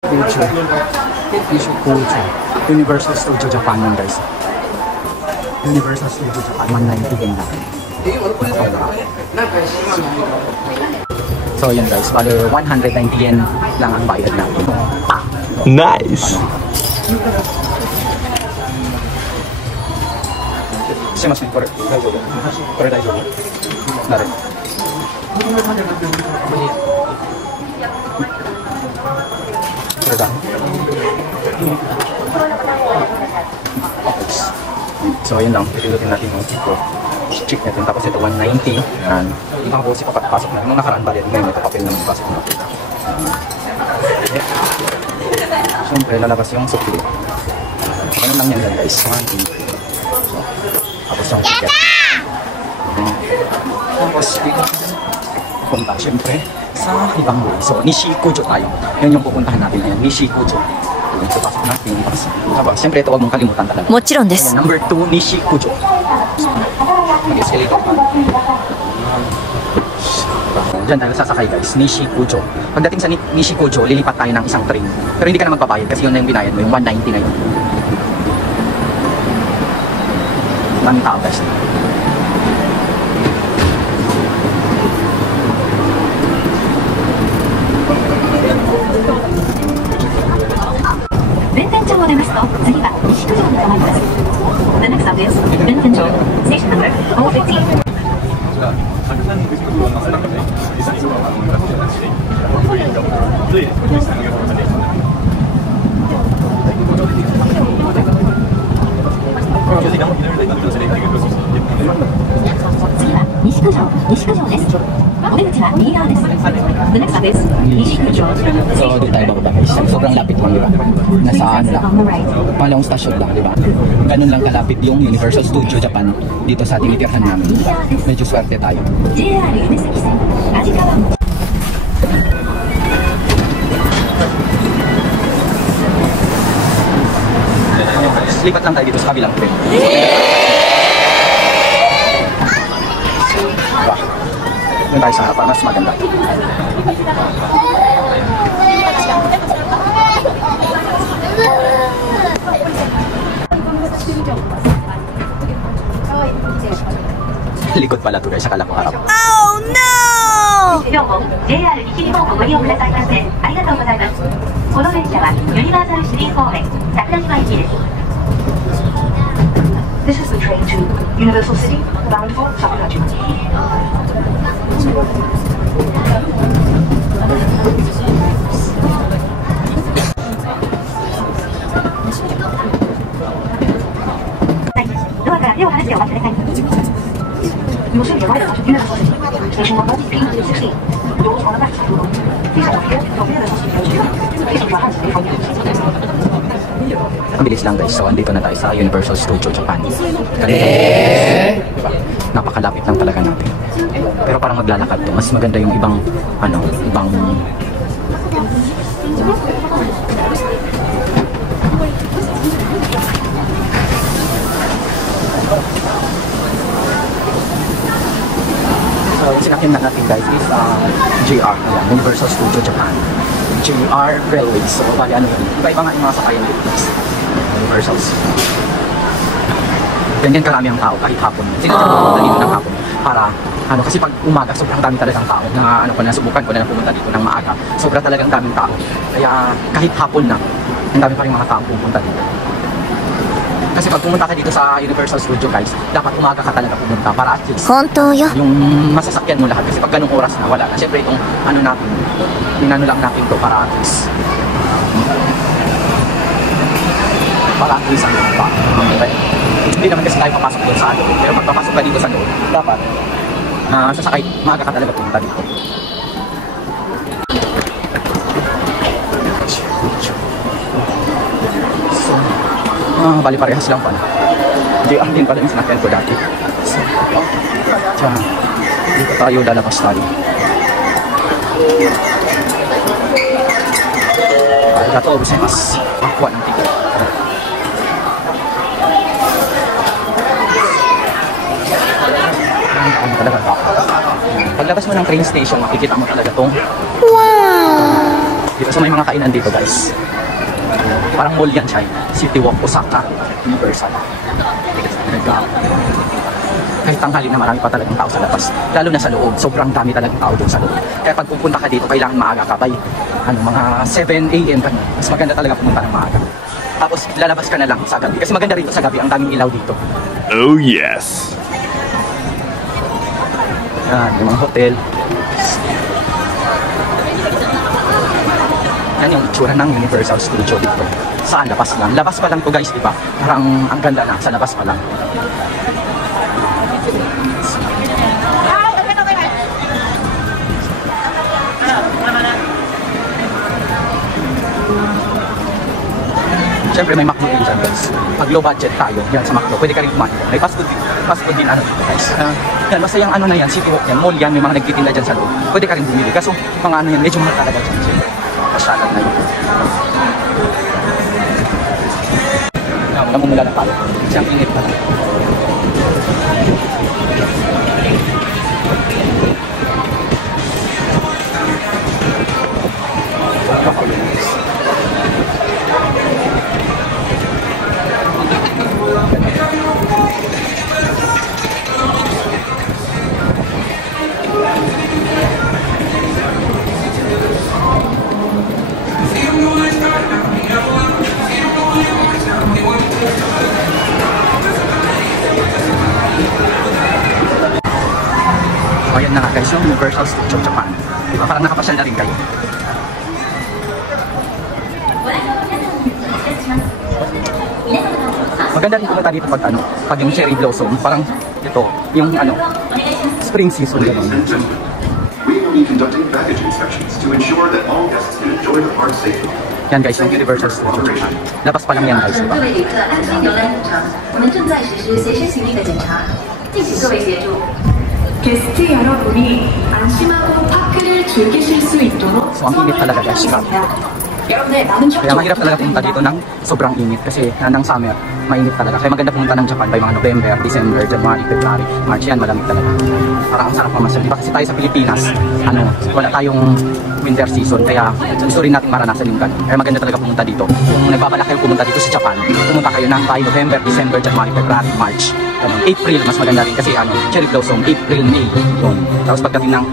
Kucho. Universal Studio Japan yun guys. Universal Studio Japan, 190 din lang. So yan guys, bali 190 yen lang ang bayad natin. Nice! Shimasu, kore daijoubu? Kore daijoubu? Nare. Kore da. Okay. So ayun lang, pipilutin natin yung ito. Check natin, tapos ito 190. Yan. Ibang bosi pa pasok na. Nung nakaraan ba rin, ngayon ito papel naman pasok na. Siyempre, lalabas yung sukli. Ano lang yan guys? 1, 2, 3. Tapos yung ticket. Tapos punta siyempre sa ibang way. So, Nishikujo tayo. Yan yung pupuntahan natin ngayon. Nishikujo. So, pasok natin. Tapos, siyempre ito huwag mong kalimutan talaga. Mochiron desu. Number 2, Nishikujo. Mag-escalator pa. Diyan tayo sasakay guys, Nishikujo. Pagdating sa Nishikujo, lilipat tayo ng isang train. Pero hindi ka na magbabayad kasi yun na yung binayad mo, yung 190 na yun. Daming tao guys. The next stop is Bentenjo, station number 415. The next stop is Nishikujo. So, di tayo bababa guys. Sobrang lapit lang, di ba? Nasa ano lang, Palong station lang, di ba? Ganun lang kalapit yung Universal Studio Japan dito sa tinitirhan namin. Medyo swerte tayo. Lipat lang tayo dito sa kabilang train. Doon tayo sa harapan, mas maganda. Likod pala to guys, akala ko harap. Oh no! 今日も JR 西日本をご利用くださいましてありがとうございます。この電車はユニバーサルシティ方面桜島行きです。This is the train to Universal City, bound for Sakurajima. You will soon be arriving at Universal City. Station number P16. Doors on the left side will open. Please hold here for Universal Studios 2. Please hold your hands away from you. Ang bilis lang guys. So, andito na tayo sa Universal Studio Japan. Diba? Napakalapit lang talaga natin. Pero parang maglalakad to. Mas maganda yung ibang, ibang... So, sinakyan na natin guys is JR, Universal Studio Japan. JR Railways. So, bali ano yun. Iba-iba nga yung mga sakayan dito guys. Universals. Ganyan karami ang tao kahit hapon. Sinadya ko pumunta dito ng hapon. Para, kasi pag umaga, sobrang dami talagang tao. Na, nasubukan ko na pumunta dito ng maaga. Sobrang talagang daming tao. Kaya, kahit hapon na, ang dami pa rin mga tao pumunta dito. Kasi pag pumunta ka dito sa Universal Studio guys, dapat umaga ka talaga pumunta para at least yung masasakyan mo lahat. Kasi pag ganung oras na, wala na. Siyempre itong natin, inano lang natin to para at least ang pa. Okay? Hindi naman kasi tayo papasok doon sa ano. Pero pag papasok ka dito sa loob, dapat sasakay, maaga ka talaga pumunta dito. Bali parehas lang pala. JR din pala yung sinakyan ko dati. So, tiyan. Dito tayo lalabas tayo. Arigatou gozaimasu. Kuha ng ticket. Talaga tao. Paglabas mo ng train station, makikita mo talaga tong Dito, so may mga kainan dito guys. Parang mall yan siya. City Walk Osaka Universal. Kahit tanghali na marami pa talagang tao sa labas. Lalo na sa loob. Sobrang dami talagang tao doon sa loob. Kaya pag pupunta ka dito, kailangan maaga ka by mga 7 AM pa. Mas maganda talaga pumunta ng maaga. Tapos lalabas ka na lang sa gabi. Kasi maganda rito sa gabi. Ang daming ilaw dito. Oh yes. Yan, yung mga hotel. Yan yung tsura ng Universal Studio dito. Saan? Labas lang. Labas pa lang to guys, di ba? Parang ang ganda na. Sa labas pa lang. Siyempre may McDo din dyan guys. Pag low budget tayo, yan sa McDo, pwede ka rin kumain. May fast food din ano dito guys. Yan, basta yung ano na yan, City Walk yan, mall yan, may mga nagtitinda dyan sa loob. Pwede ka rin bumili. Kaso mga ano yan, medyo mahal talaga dyan. Siyempre, pasyalan na yun. Yan, namumula na tayo. Siyang init pa lang. So ayan na nga guys, yung Universal Studio Japan. Diba? Parang nakapasyal na rin kayo. Maganda rin pumunta dito pag yung cherry blossom. Parang ito, yung spring season gano'n. We will be conducting baggage inspections to ensure that all guests can enjoy the park safely. Yan guys, yung Universal Studio Japan. Labas pa lang yan guys, diba? 各位旅客安全游览入场，我们正在实施随身行李的检查，敬请各位协助。 게스트 여러분이 안심하고 파크를 즐기실 수 있도록 So ang init talaga guys, grabe. 여러분의 많은 Kaya mahirap talaga pumunta dito ng sobrang init kasi ng summer, mainit talaga. Kaya maganda pumunta ng Japan by mga November, December, January, February, March yan, malamig talaga. Parang ang sarap mamasyal. Diba kasi tayo sa Pilipinas, wala tayong winter season, kaya gusto rin natin maranasan yung ganun. Kaya maganda talaga pumunta dito. Kung nagbabalak kayo pumunta dito sa Japan, pumunta kayo ng by November, December, January, February, March. April, mas maganda rin kasi cherry blossom, April, May, yun. Tapos pagdating ng,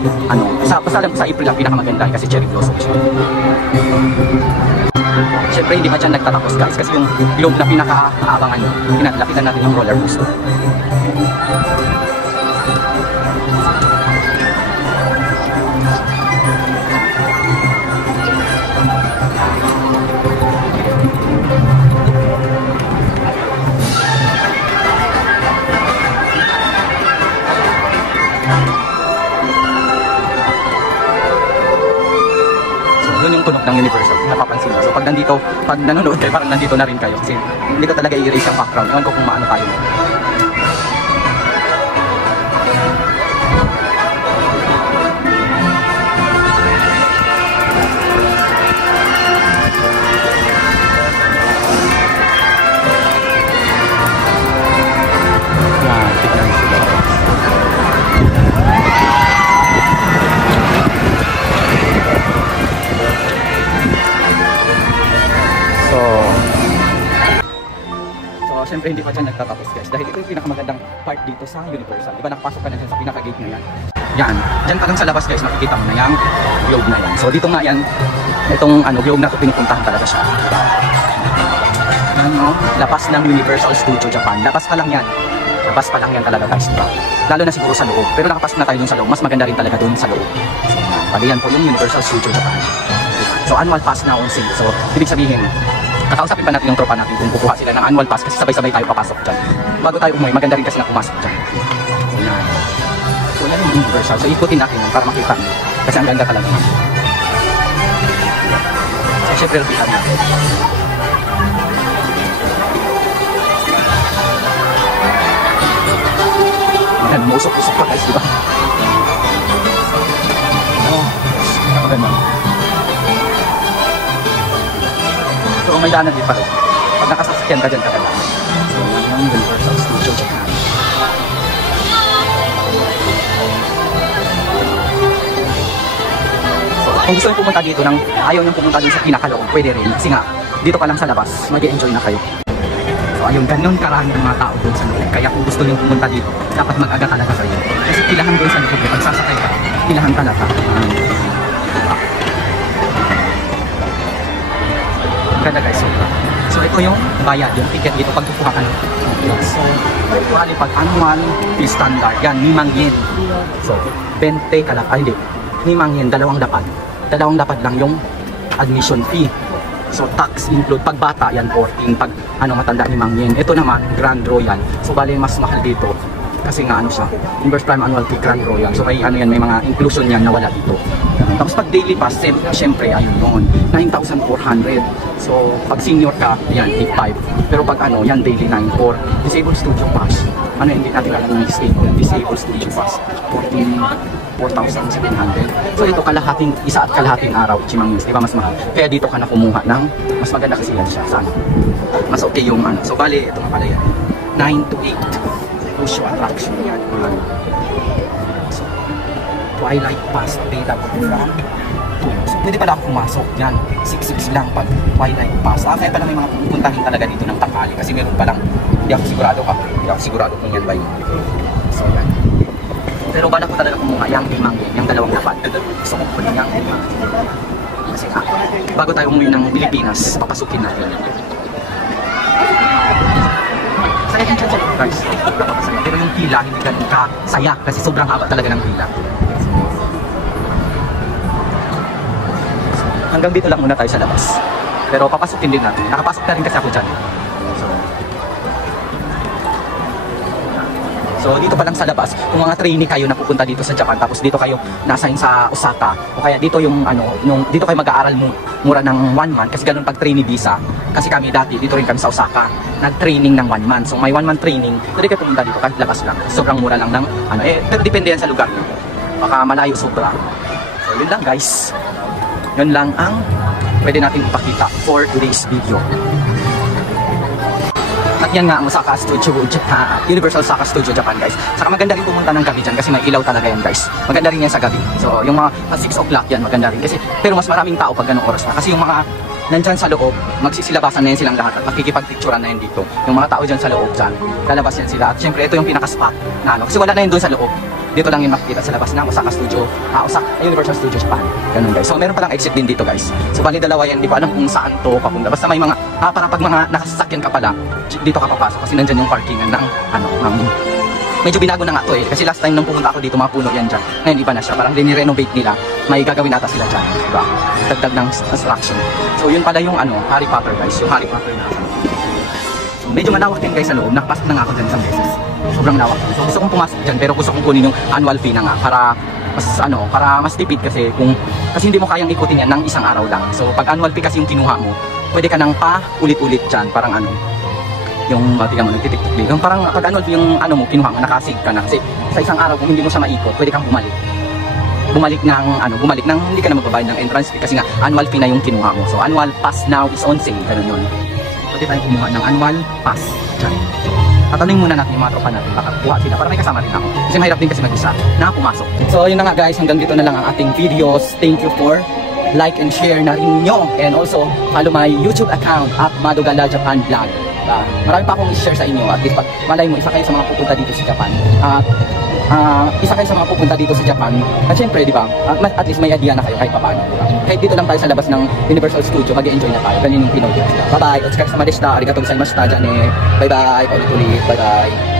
sa April ang pinakamaganda kasi cherry blossom siya. Siyempre hindi pa dyan nagtatapos guys kasi yung globe na pinaka-aabangan nyo, pinalapitan natin yung roller coaster. Yung tunog ng Universal, napapansin mo. So pag nanonood kayo, parang nandito na rin kayo kasi hindi ko talaga i-erase ang background. Ewan ko kung maano tayo. Yan, tignan sila. So, syempre hindi pa dyan nagtatapos guys dahil ito yung pinakamagandang part dito sa Universal. Diba nakapasok ka na dyan sa pinaka-gate na yan? Yan, dyan pa lang sa labas guys makikita mo na yung globe na yan. So dito nga yan, itong globe na ito pinupuntahan talaga siya. Yan lapas ng Universal Studio Japan. Lapas pa lang yan. Lapas pa lang yan talaga guys, diba? Lalo na siguro sa loob. Pero nakapasok na tayo dun sa loob, mas maganda rin talaga dun sa loob. So pali yan po yung Universal Studio Japan. So annual pass na on sale. So ibig sabihin, kakausapin pa natin yung tropa natin kung kukuha sila ng annual pass kasi sabay-sabay tayo papasok dyan. Bago tayo umuwi, maganda rin kasi na pumasok dyan. So yan yung Universal. So ikutin natin yun para makita nyo. Kasi ang ganda talaga. So syempre lapitan natin. Yan, mausok-usok pa guys, diba? Oh, napaganda. So may daanan din pa rin. Pag nakasasakyan ka dyan ka talaga. So yan yung Universal Studio Japan. So Kung gusto nyo pumunta dito nang ayaw nyo pumunta dun sa pinakaloob, pwede rin. Kasi nga, dito ka lang sa labas, mag-enjoy na kayo. So ayun, ganun karami ng mga tao doon sa loob. Kaya kung gusto nyo pumunta dito, dapat mag-aga talaga kayo. Kasi pilahan doon sa loob, pag sasakay ka, pilahan talaga. Ganda guys, so ito yung bayad, yung ticket dito pag kukuha ka. So, actually pag annual fee standard, yan, 5 yen. So, 20 ka lang, ay hindi, 5 yen, dalawang dapat lang yung admission fee. So, tax include, pag bata, yan 14, pag matanda, 5 yen. Ito naman, Grand Royal. So, bali mas mahal dito. Kasi nga siya, Inverse Prime Annual Fee Grand Royal. So, may yan, may mga inclusion yan na wala dito. Tapos pag daily pass, syempre, ayun noon, 9,400. So, pag senior ka, yan, 8,500. Pero pag yan, daily 9,400. Disabled Studio Pass. Hindi natin alam yung schedule. Disabled Studio Pass, 4,700. So, ito isa at kalahating araw, Chimangins, di ba mas mahal? Kaya dito ka na kumuha ng, mas maganda kasi yan siya, sana. Mas okay yung So, bali, ito nga pala yan. 9 to 8. Push attraction yan. So, Twilight Pass available from 2. So, pwede pala ako pumasok. Yan, 6 lang pag Twilight Pass. Kaya pala may mga pupuntahin talaga dito ng tanghali. Kasi meron palang, hindi ako sigurado kung yan ba yun. So, yan. Pero bala ko talaga kumuha yung 5 yen, yung dalawang dapat. Gusto ko po yung 5 yen. Kasi bago tayo umuwi ng Pilipinas, papasukin natin. Saya din siya guys. Pero yung pila, hindi ganun kasaya kasi sobrang haba talaga ng pila. Hanggang dito lang muna tayo sa labas. Pero papasukin din natin. Nakapasok na rin kasi ako dyan. So dito pa lang sa labas, kung mga trainee kayo na pupunta dito sa Japan, tapos dito kayo na-assign sa Osaka, o kaya dito yung dito kayo mag-aaral mura ng 1 month, kasi ganun pag trainee visa. Kasi kami dati, dito rin kami sa Osaka, nag-training ng 1 month. So may 1 month training, pwede kayo pumunta dito kahit labas lang. Sobrang mura lang ng pero depende yan sa lugar. Baka malayo sobra. So yun lang guys. Yun lang ang pwede natin ipakita for today's video. At yan nga ang Osaka Studio Japan, Universal Osaka Studio Japan guys. Saka maganda rin pumunta ng gabi dyan kasi may ilaw talaga yan guys. Maganda rin yan sa gabi. So yung mga 6 o'clock yan maganda rin kasi, pero mas maraming tao pag ganong oras na. Kasi yung mga nandyan sa loob, magsisilabasan na yan silang lahat at makikipagpicturean na yan dito. Yung mga tao dyan sa loob dyan, lalabas yan sila. At syempre ito yung pinaka-spot na kasi wala na yun doon sa loob. Dito lang yung makikita sa labas ng Osaka Studio, Universal Studio Japan. Ganun guys. So meron palang exit din dito guys. So bali dalawa yan, di ba alam kung saan to papunta. Basta may mga, parang pag mga nakasasakyan ka pala, dito ka papasok kasi nandyan yung parkingan ng, medyo binago na nga to kasi last time nung pumunta ako dito, mga puno yan dyan. Ngayon iba na siya, parang dinirenovate nila. May gagawin ata sila dyan, diba? Dagdag ng construction. So yun pala yung Harry Potter guys, yung Harry Potter na. So medyo malawak din guys sa loob, nakapasok na nga ako dyan isang beses. Sobrang lawak. So gusto kong pumasok dyan pero gusto kong kunin yung annual fee na nga para mas tipid kasi hindi mo kayang ikutin yan ng isang araw lang. So pag annual fee kasi yung kinuha mo, pwede ka nang ulit-ulit dyan, parang yung tingnan mo nagtitiktok din. Yung parang pag annual fee yung mo kinuha mo, nakasave ka na kasi sa isang araw kung hindi mo siya maikot, pwede kang bumalik ng hindi ka na magbabayad ng entrance fee kasi nga annual fee na yung kinuha mo. So annual pass now is on sale, ganun yun. Pwede tayong kumuha ng annual pass dyan. Tatanungin muna natin yung mga tropa natin, baka kuha sila para may kasama rin ako. Kasi mahirap din kasi mag-isa na pumasok. So yun na nga guys, hanggang dito na lang ang ating videos. Thank you for like and share na rin nyo. And also, follow my YouTube account at Madugala Japan Vlog. Marami pa akong i-share sa inyo at least malay mo, isa kayo sa mga pupunta dito sa Japan. Isa kayo sa mga pupunta dito sa Japan. At syempre, di ba, at least may idea na kayo kahit paano. Kahit dito lang tayo sa labas ng Universal Studio, mag-enjoy na tayo. Ganyan yung Pinoy. Bye-bye. Otsukaresama deshita. Arigatou gozaimashita. Bye-bye. Paulit-ulit. Bye-bye.